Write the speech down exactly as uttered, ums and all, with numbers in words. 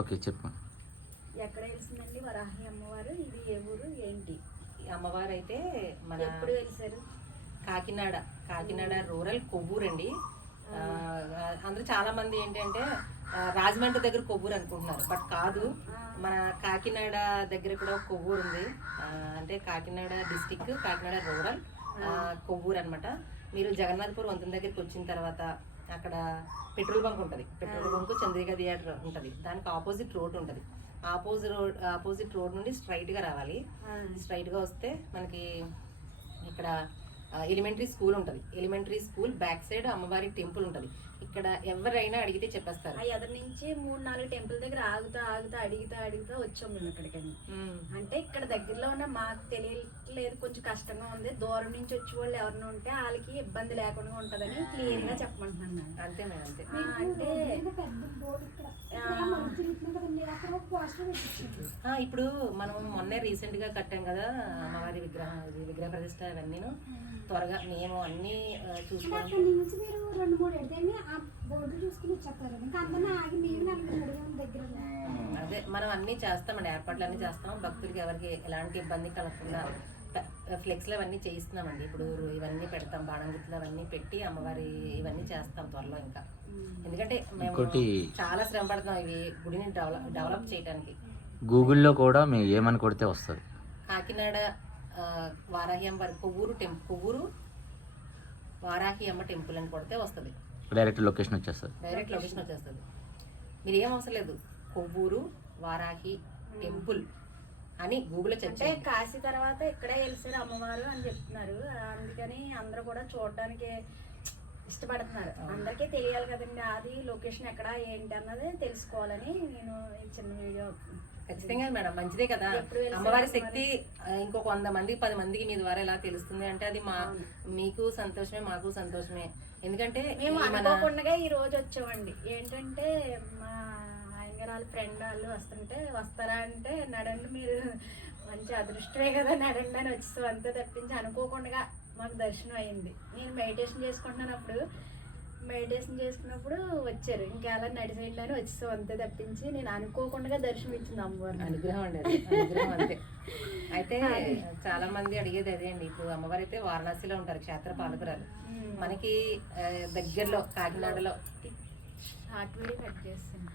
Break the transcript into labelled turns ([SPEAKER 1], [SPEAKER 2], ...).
[SPEAKER 1] Okay చెప్పు.
[SPEAKER 2] ఎక్కడ వెలిసిందండి వరాహి అమ్మవారు? ఇది ఏ ఊరు ఏంటి?
[SPEAKER 3] ఈ అమ్మవారు అయితే మన
[SPEAKER 2] ఎప్పుడు వెలిసారు?
[SPEAKER 3] కాకినాడ కాకినాడ రూరల్ కొవ్వూరు అండి. అందరూ చాలా మంది ఏంటంటే రాజమండ్రి దగ్గర కొవ్వూరు అనుకుంటున్నారు, బట్ కాదు. మన కాకినాడ దగ్గర కూడా ఒక కొవ్వూరు ఉంది. అంటే కాకినాడ డిస్టిక్, కాకినాడ రూరల్ కొవ్వూరు అనమాట. మీరు జగన్నాథపూర్ వంతెన దగ్గరికి వచ్చిన తర్వాత అక్కడ పెట్రోల్ బంక్ ఉంటుంది. పెట్రోల్ బంక్ చంద్రిక థియేటర్ ఉంటుంది. దానికి ఆపోజిట్ రోడ్ ఉంటుంది. ఆపోజిట్ రోడ్ ఆపోజిట్ రోడ్ నుండి స్ట్రైట్గా రావాలి. స్ట్రైట్గా వస్తే మనకి ఇక్కడ ఎలిమెంటరీ స్కూల్ ఉంటుంది. ఎలిమెంటరీ స్కూల్ బ్యాక్ సైడ్ అమ్మవారి టెంపుల్ ఉంటుంది. ఇక్కడ ఎవరైనా అడిగితే చెప్పేస్తారు.
[SPEAKER 2] ఎదురు నుంచి మూడు నాలుగు టెంపుల్ దగ్గర ఆగుతా ఆగుతా అడిగితా అడిగితా వచ్చాం మేము ఇక్కడికి. అంటే ఇక్కడ దగ్గరలో ఉన్న మాకు తెలియట్లేదు, కొంచెం కష్టంగా ఉంది. దూరం నుంచి వచ్చే వాళ్ళు ఎవరైనా ఉంటే వాళ్ళకి ఇబ్బంది లేకుండా ఉంటుందని క్లియర్ గా చెప్పమంటున్నాను.
[SPEAKER 3] అంతే మేడం, అంతే.
[SPEAKER 2] అంటే
[SPEAKER 3] ఇప్పుడు మనం మొన్నే రీసెంట్ గా కట్టాం కదా అమ్మవారి విగ్రహం, విగ్రహ ప్రతిష్ట. అవన్నీ త్వరగా మేము అన్ని చూసుకోవాలి. అదే మనం అన్ని చేస్తామండి, ఏర్పాట్లు అన్ని చేస్తాం. భక్తులకి ఎవరికి ఎలాంటి ఇబ్బంది కలగకుండా ఫ్లెక్స్లు అవన్నీ చేయిస్తున్నామండి. ఇప్పుడు ఇవన్నీ పెడతాం, బాణంగుట్లు అవన్నీ పెట్టి అమ్మవారి ఇవన్నీ చేస్తాం త్వరలో. ఇంకా ఎందుకంటే మేము చాలా శ్రమ పడతాం ఇవి గుడిని డెవలప్ డెవలప్ చేయడానికి.
[SPEAKER 1] గూగుల్లో కూడా మేము ఏమని కొడితే వస్తుంది.
[SPEAKER 3] కాకినాడ వారాహి అమ్మ కొవ్వూరు టెంపుల్, కొవ్వూరు వారాహి అమ్మ టెంపుల్ అని కొడితే వస్తుంది.
[SPEAKER 1] డైరెక్ట్ లొకేషన్ వచ్చేస్తుంది.
[SPEAKER 3] డైరెక్ట్ లొకేషన్ వచ్చేస్తుంది. మీరు ఏం అవసరం లేదు, కొవ్వూరు వారాహి టెంపుల్ అని గూగుల్లో
[SPEAKER 2] అంటే కాశీ తర్వాత ఇక్కడే వెలిసారు అమ్మవారు అని చెప్తున్నారు. అందుకని అందరూ కూడా చూడడానికి ఇష్టపడుతున్నారు. అందరికీ తెలియాలి కదండి అది లొకేషన్ ఎక్కడ ఏంటి అన్నది తెలుసుకోవాలని నేను ఈ చిన్న వీడియో.
[SPEAKER 3] ఖచ్చితంగా మేడం, మంచిదే కదా. అమ్మవారి శక్తి ఇంకొక వంద మందికి పది మందికి మీ ద్వారా ఎలా తెలుస్తుంది అంటే అది మా మీకు సంతోషమే, మాకు సంతోషమే. ఎందుకంటే
[SPEAKER 2] మేము అనుకోకుండా ఈ రోజు వచ్చామండి. ఏంటంటే మా ఆయనగారు ఫ్రెండ్ వాళ్ళు వస్తుంటే వస్తారా అంటే నడండి మీరు, మంచి అదృష్టమే కదా నడండి అని వచ్చేస్తాం. అంతే తప్పించి అనుకోకుండా మాకు దర్శనం అయింది. నేను మెడిటేషన్ చేసుకుంటున్నప్పుడు మెడిటేషన్ చేసుకున్నప్పుడు వచ్చారు. ఇంకా అలా నడిచేయడానికి వచ్చేసాం అంతే తప్పించి నేను అనుకోకుండా దర్శనం ఇచ్చింది అమ్మవారు.
[SPEAKER 3] అనుగ్రహం అండి, అనుగ్రహం అంతే. అయితే చాలా మంది అడిగేది అదే అండి. ఇప్పుడు అమ్మవారు అయితే వారణాసిలో ఉంటారు, క్షేత్ర పాలకురాలు. మనకి దగ్గరలో కాకినాడలో
[SPEAKER 2] షార్ట్ వీడియో కట్ చేస్తాను.